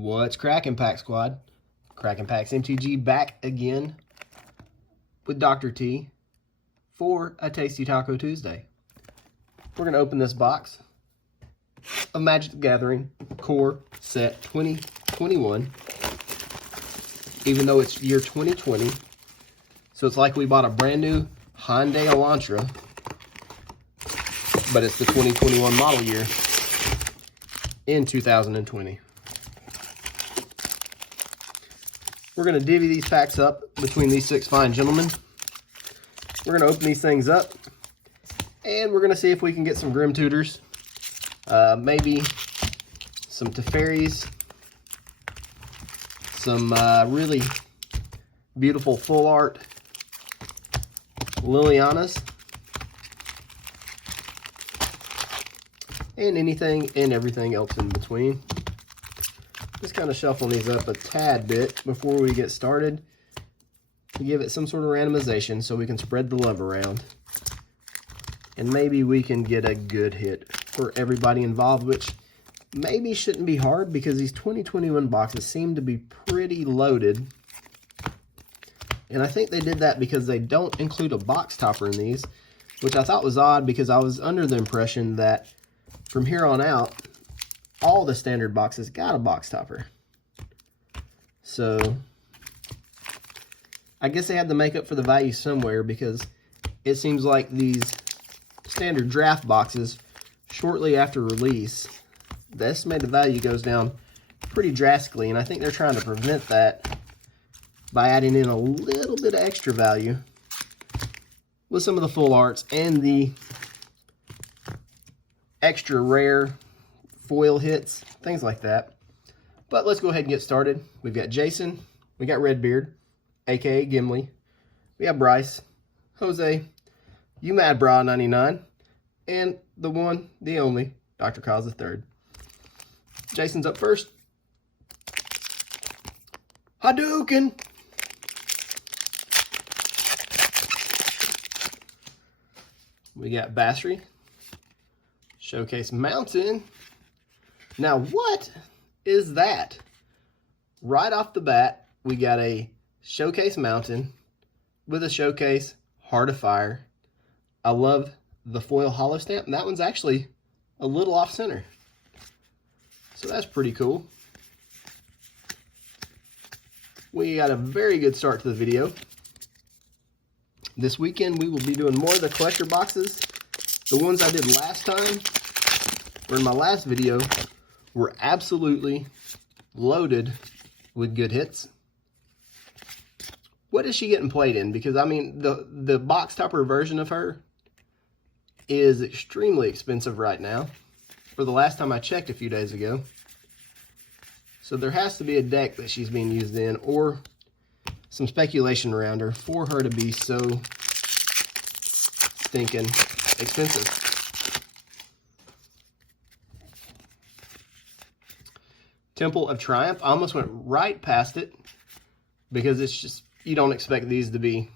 What's cracking, Pack Squad? Cracking Packs MTG back again with Dr. T for a Tasty Taco Tuesday. We're going to open this box of Magic the Gathering Core Set 2021, even though it's year 2020. So it's like we bought a brand new Hyundai Elantra, but it's the 2021 model year in 2020. We're going to divvy these packs up between these six fine gentlemen. We're going to open these things up, and we're going to see if we can get some Grim Tutors, maybe some Teferis, some really beautiful full art Lilianas, and anything and everything else in between. Just kind of shuffling these up a tad bit before we get started to give it some sort of randomization so we can spread the love around. And maybe we can get a good hit for everybody involved, which maybe shouldn't be hard because these 2021 boxes seem to be pretty loaded. And I think they did that because they don't include a box topper in these, which I thought was odd because I was under the impression that from here on out, all the standard boxes got a box topper. So I guess they had to make up for the value somewhere, because it seems like these standard draft boxes, shortly after release, the estimated value goes down pretty drastically, and I think they're trying to prevent that by adding in a little bit of extra value with some of the full arts and the extra rare foil hits, things like that. But let's go ahead and get started. We've got Jason, we got Redbeard, aka Gimli, we got Bryce, Jose, You Mad Bra 99, and the one, the only, Dr. Cause III. Jason's up first. Hadouken! We got Basri, Showcase Mountain. Now, what is that? Right off the bat, we got a Showcase Mountain with a Showcase Heart of Fire. I love the foil hollow stamp. That one's actually a little off center, so that's pretty cool. We got a very good start to the video. This weekend, we will be doing more of the collector boxes. The ones I did last time, or in my last video, were absolutely loaded with good hits. What is she getting played in? Because, I mean, the box topper version of her is extremely expensive right now, for the last time I checked a few days ago. So there has to be a deck that she's being used in, or some speculation around her for her to be so stinking expensive. Temple of Triumph. I almost went right past it because it's just, you don't expect these to be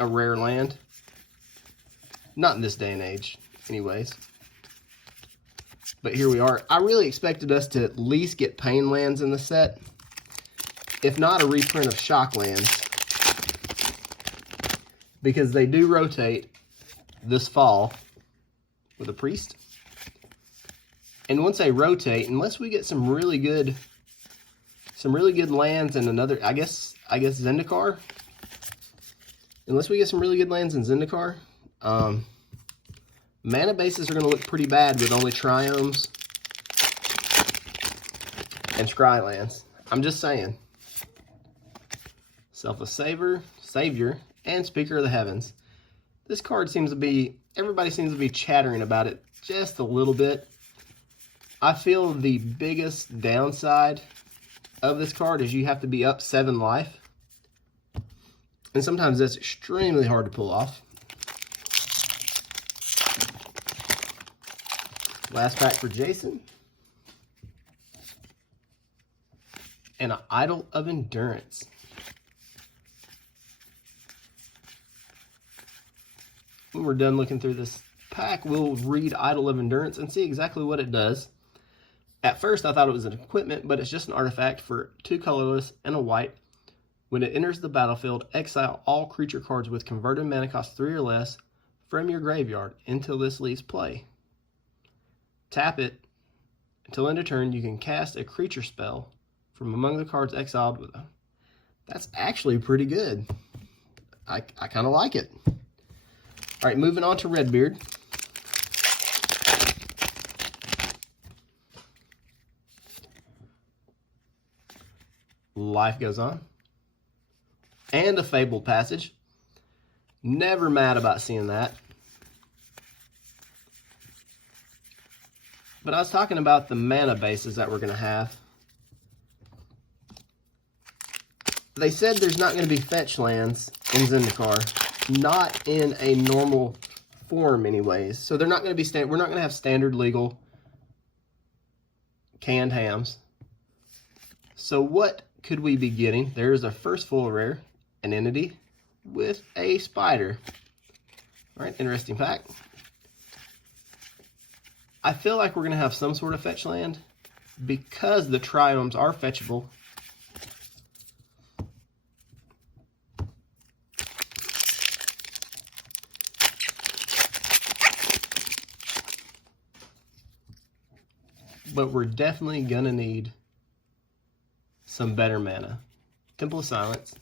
a rare land. Not in this day and age, anyways. But here we are. I really expected us to at least get Pain lands in the set, if not a reprint of Shock lands, because they do rotate this fall with a Priest. And once they rotate, unless we get some really good lands and another, I guess Zendikar. Unless we get some really good lands in Zendikar, mana bases are going to look pretty bad with only Triomes and Scry lands. I'm just saying. Savior, and Speaker of the Heavens. This card seems to be, everybody seems to be chattering about it just a little bit. I feel the biggest downside of this card is you have to be up 7 life. And sometimes that's extremely hard to pull off. Last pack for Jason. And an Idol of Endurance. When we're done looking through this pack, we'll read Idol of Endurance and see exactly what it does. At first, I thought it was an equipment, but it's just an artifact for 2 colorless and a white. When it enters the battlefield, exile all creature cards with converted mana cost 3 or less from your graveyard until this leaves play. Tap it. Until end of turn, you can cast a creature spell from among the cards exiled with a... That's actually pretty good. I kind of like it. All right, moving on to Redbeard. Life Goes On. And a Fabled Passage. Never mad about seeing that. But I was talking about the mana bases that we're going to have. They said there's not going to be fetch lands in Zendikar. Not in a normal form anyways. So they're not going to be we're not going to have standard legal canned hams. So what could we be getting? There's our first full rare, an entity with a spider. All right, interesting pack. I feel like we're going to have some sort of fetch land because the triomes are fetchable. But we're definitely going to need some better mana. Temple of Silence.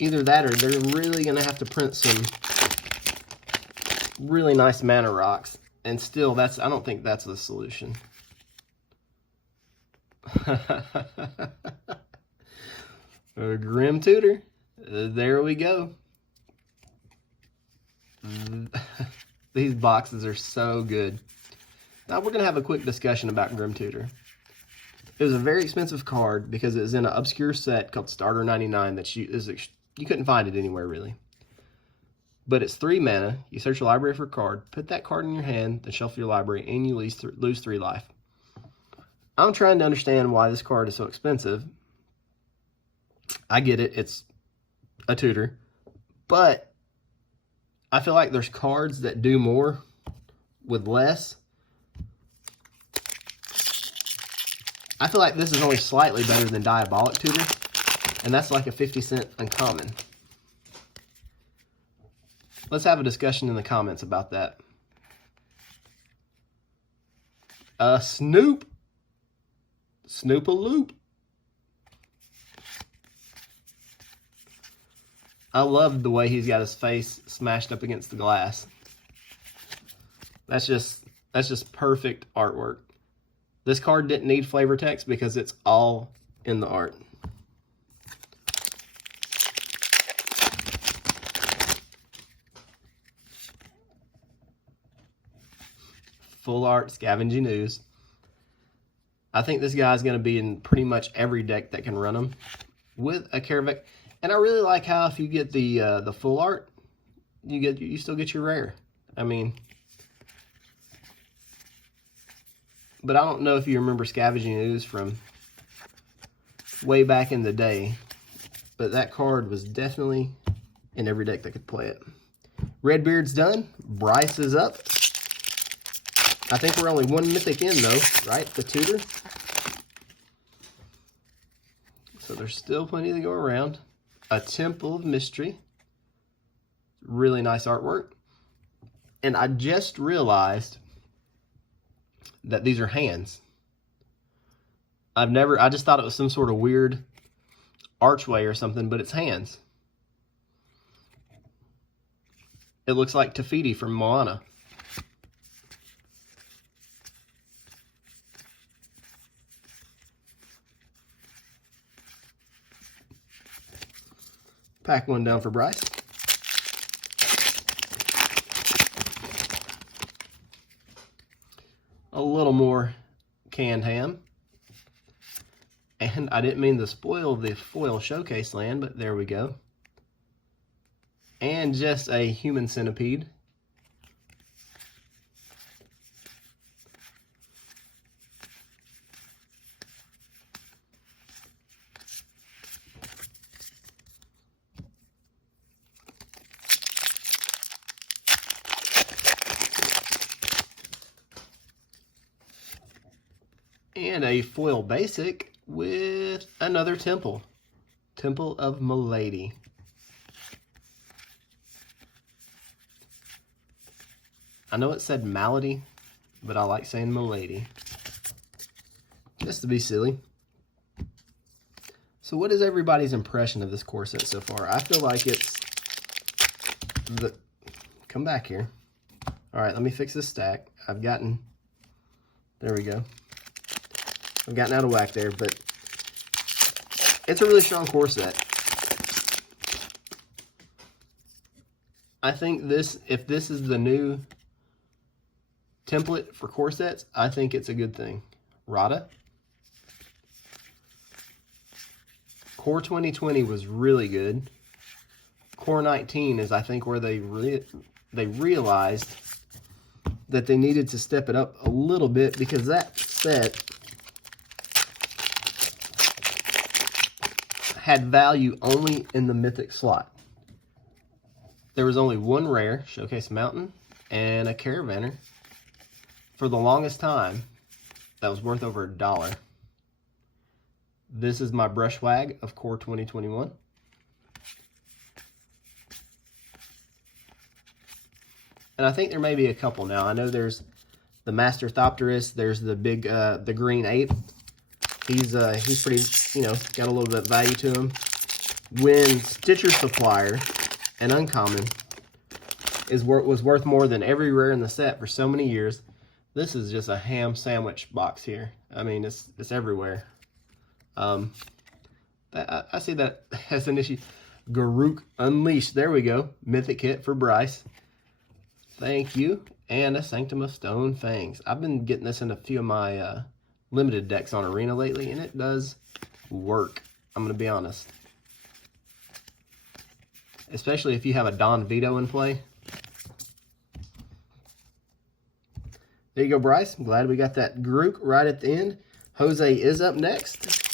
Either that or they're really going to have to print some really nice mana rocks. And still, I don't think that's the solution. A Grim Tutor. There we go. These boxes are so good. Now we're going to have a quick discussion about Grim Tutor. It was a very expensive card because it was in an obscure set called Starter 99 that you couldn't find it anywhere really. But it's 3 mana. You search your library for a card, put that card in your hand, then shuffle your library, and you lose 3 life. I'm trying to understand why this card is so expensive. I get it. It's a tutor. But I feel like there's cards that do more with less. I feel like this is only slightly better than Diabolic Tutor, and that's like a 50-cent uncommon. Let's have a discussion in the comments about that. Snoop. Snoop-a-loop. I love the way he's got his face smashed up against the glass. That's just perfect artwork. This card didn't need flavor text because it's all in the art. Full art Scavenging Ooze. I think this guy's going to be in pretty much every deck that can run him with a Karavik. And I really like how if you get the full art, you still get your rare. I mean, but I don't know if you remember Scavenging Ooze from way back in the day, but that card was definitely in every deck that could play it. Redbeard's done. Bryce is up. I think we're only 1 mythic in though, right? The tutor. So there's still plenty to go around. A Temple of Mystery. Really nice artwork. And I just realized that these are hands. I just thought it was some sort of weird archway or something, but it's hands. It looks like Tafiti from Moana. Pack one down for Bryce. A little more canned ham. And I didn't mean to spoil the foil showcase land, but there we go. And just a human centipede. And a foil basic with another temple. Temple of Milady. I know it said Malady, but I like saying Milady. Just to be silly. So what is everybody's impression of this core set so far? I feel like it's the... Come back here. All right, let me fix this stack. I've gotten... There we go. I've gotten out of whack there, but it's a really strong core set. I think this, if this is the new template for core sets, I think it's a good thing. Rada. Core 2020 was really good. Core 19 is, I think, where they realized that they needed to step it up a little bit, because that set had value only in the mythic slot. There was only one rare, Showcase Mountain, and a Caravaner for the longest time that was worth over $1. This is my brush wag of Core 2021. And I think there may be a couple now. I know there's the Master Thopterus, there's the big, the green ape. He's pretty, you know, got a little bit of value to him. When Stitcher Supplier, an uncommon, was worth more than every rare in the set for so many years, this is just a ham sandwich box here. I mean, it's everywhere. I see that as an issue. Garruk Unleashed. There we go. Mythic hit for Bryce. Thank you. And a Sanctum of Stone Fangs. I've been getting this in a few of my limited decks on Arena lately, and it does work. I'm going to be honest. Especially if you have a Don Vito in play. There you go, Bryce. I'm glad we got that Garruk right at the end. Jose is up next.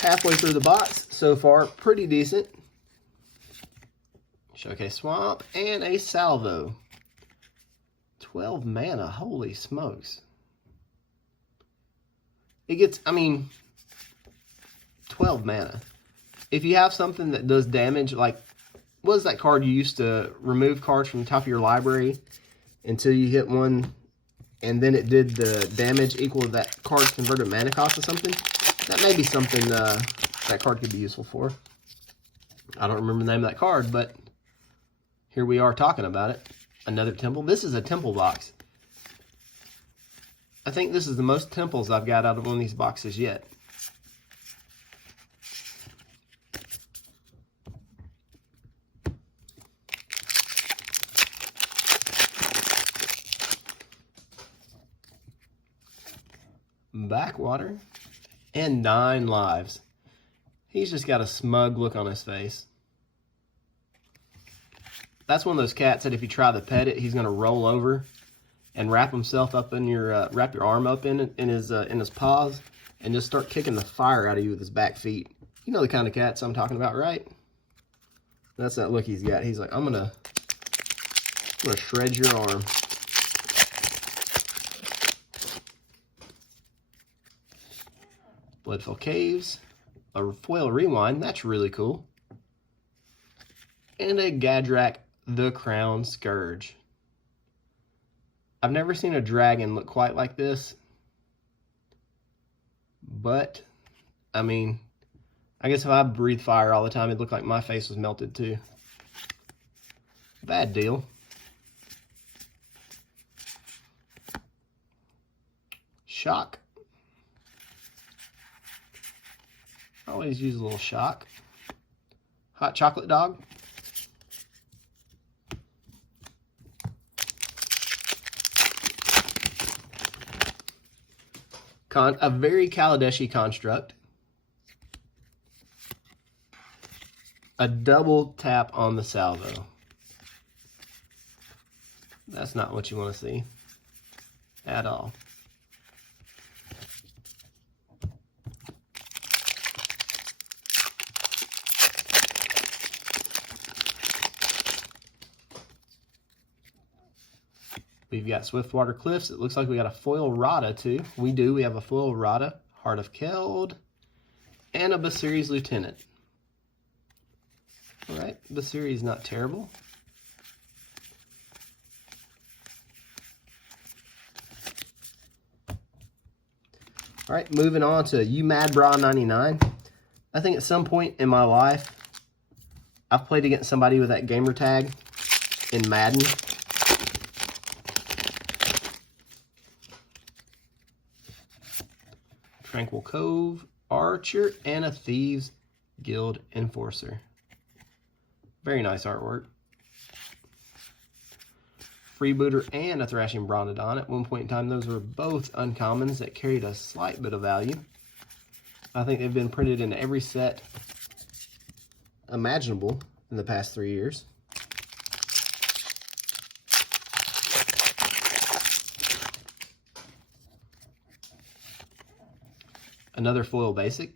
Halfway through the box so far, pretty decent. Showcase Swamp and a Salvo. 12 mana, holy smokes. It gets, I mean, 12 mana. If you have something that does damage, like, what is that card you used to remove cards from the top of your library until you hit one, and then it did the damage equal to that card's converted mana cost or something? That may be something that card could be useful for. I don't remember the name of that card, but here we are talking about it. Another temple. This is a temple box. I think this is the most temples I've got out of one of these boxes yet. Backwater. And 9 lives. He's just got a smug look on his face. That's one of those cats that if you try to pet it, he's going to roll over and wrap himself up in your, wrap your arm up in his paws and just start kicking the fire out of you with his back feet. You know the kind of cats I'm talking about, right? That's that look he's got. He's like, I'm gonna shred your arm. Bloodfell Caves, a foil rewind, that's really cool. And a Gadrak the Crown Scourge. I've never seen a dragon look quite like this. But, I mean, I guess if I breathe fire all the time, it'd look like my face was melted too. Bad deal. Shock. Always use a little shock. Hot chocolate dog. A very Kaladeshi construct. A double tap on the Salvo. That's not what you want to see at all. We've got Swiftwater Cliffs. It looks like we got a foil Rada too. We do. We have a foil Rada, Heart of Keld, and a Basiri's Lieutenant. All right, Basiri's not terrible. All right, moving on to You Mad Bra 99. I think at some point in my life, I've played against somebody with that gamer tag in Madden. Tranquil Cove, Archer, and a Thieves Guild Enforcer. Very nice artwork. Freebooter and a Thrashing Bronodon. At one point in time, those were both uncommons that carried a slight bit of value. I think they've been printed in every set imaginable in the past 3 years. Another foil basic.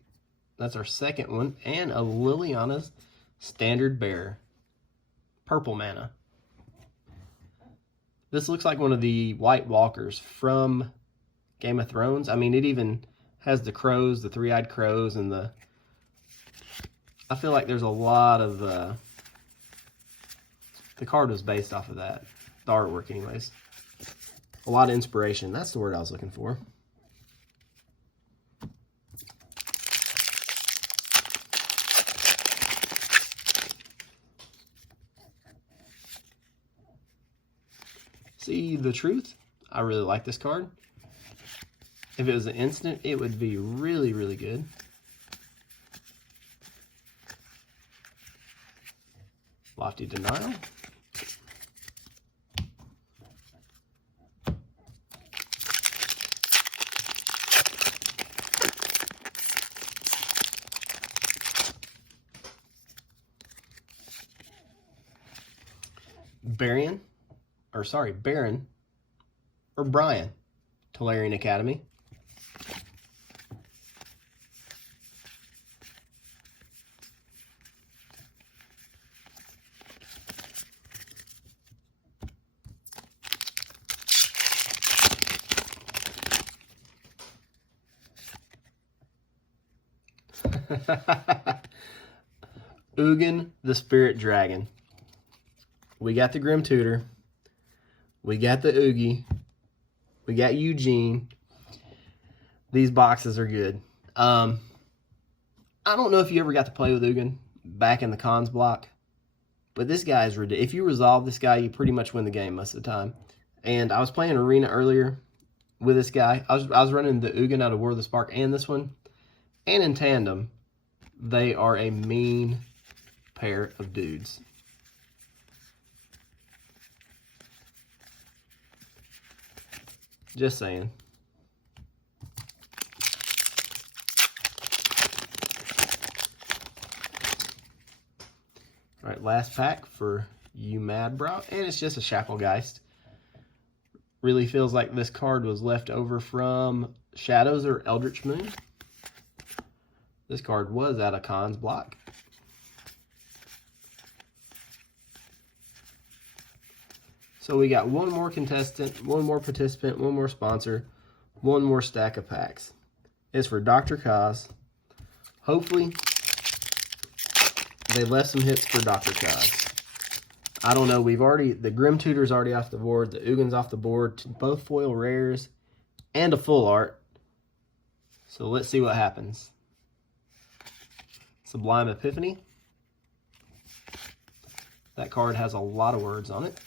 That's our second one. And a Liliana's Standard Bearer. Purple mana. This looks like one of the White Walkers from Game of Thrones. I mean, it even has the crows, the three-eyed crows, and the... I feel like there's a lot of... the card was based off of that. The artwork, anyways. A lot of inspiration. That's the word I was looking for. See the Truth. I really like this card. If it was an instant, it would be really, really good. Lofty Denial. Baron or Brian, Tolarian Academy. Ugin the Spirit Dragon. We got the Grim Tutor. We got the Oogie. We got Eugene. These boxes are good. I don't know if you ever got to play with Ugin back in the cons block, but this guy is ridiculous. If you resolve this guy, you pretty much win the game most of the time. And I was playing Arena earlier with this guy. I was running the Ugin out of War of the Spark and this one. And in tandem, they are a mean pair of dudes. Just saying. All right, last pack for You Mad Bra, and it's just a Shacklegeist. Really feels like this card was left over from Shadows or Eldritch Moon. This card was out of cons block. So we got one more contestant, one more participant, one more sponsor, one more stack of packs. It's for Dr. Kaz. Hopefully, they left some hits for Dr. Kaz. I don't know. The Grim Tutor's already off the board. The Ugin's off the board. Both foil rares and a full art. So let's see what happens. Sublime Epiphany. That card has a lot of words on it.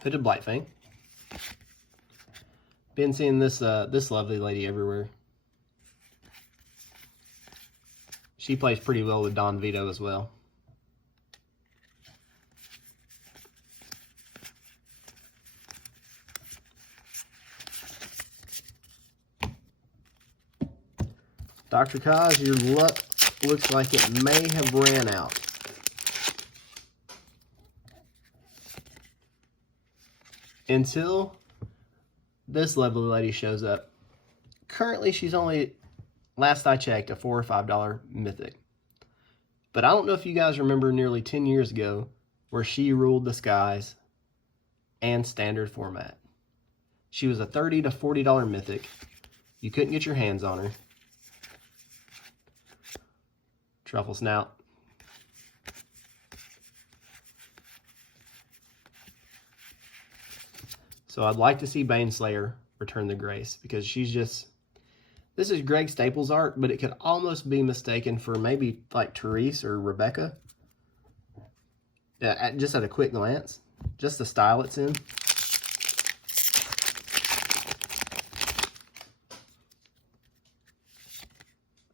Hooded Blightfang. Been seeing this this lovely lady everywhere. She plays pretty well with Don Vito as well. Dr. Kaz, your luck looks like it may have ran out. until this lovely lady shows up. Currently, she's only, last I checked, a $4 or $5 mythic. But I don't know if you guys remember nearly 10 years ago where she ruled the skies and standard format. She was a $30 to $40 mythic. You couldn't get your hands on her. Truffle snout. So I'd like to see Baneslayer return the grace, because she's just, this is Greg Staples' art, but it could almost be mistaken for maybe like Therese or Rebecca. Just at a quick glance, just the style it's in.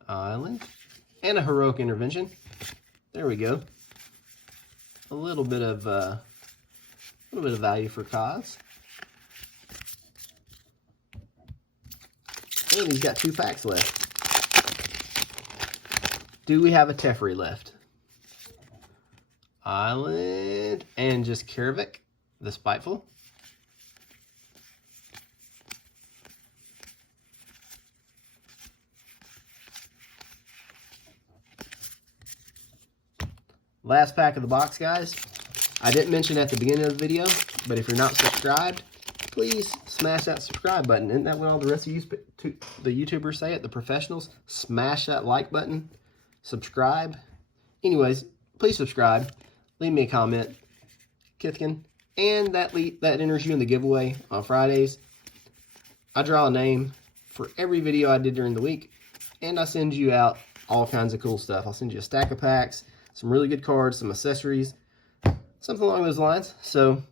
Island and a heroic intervention. There we go. A little bit of value for cause. And he's got 2 packs left. Do we have a Teferi left? Island and just Karavik, the Spiteful. Last pack of the box, guys. I didn't mention at the beginning of the video, but if you're not subscribed, please smash that subscribe button. Isn't that what all the rest of you, the YouTubers say it, the professionals? Smash that like button, subscribe. Anyways, please subscribe. Leave me a comment, Kithkin, and that enters you in the giveaway on Fridays. I draw a name for every video I did during the week, and I send you out all kinds of cool stuff. I'll send you a stack of packs, some really good cards, some accessories, something along those lines. So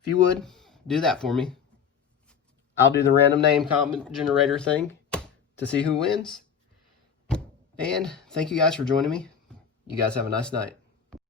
if you would, do that for me. I'll do the random name comment generator thing to see who wins. And thank you guys for joining me. You guys have a nice night.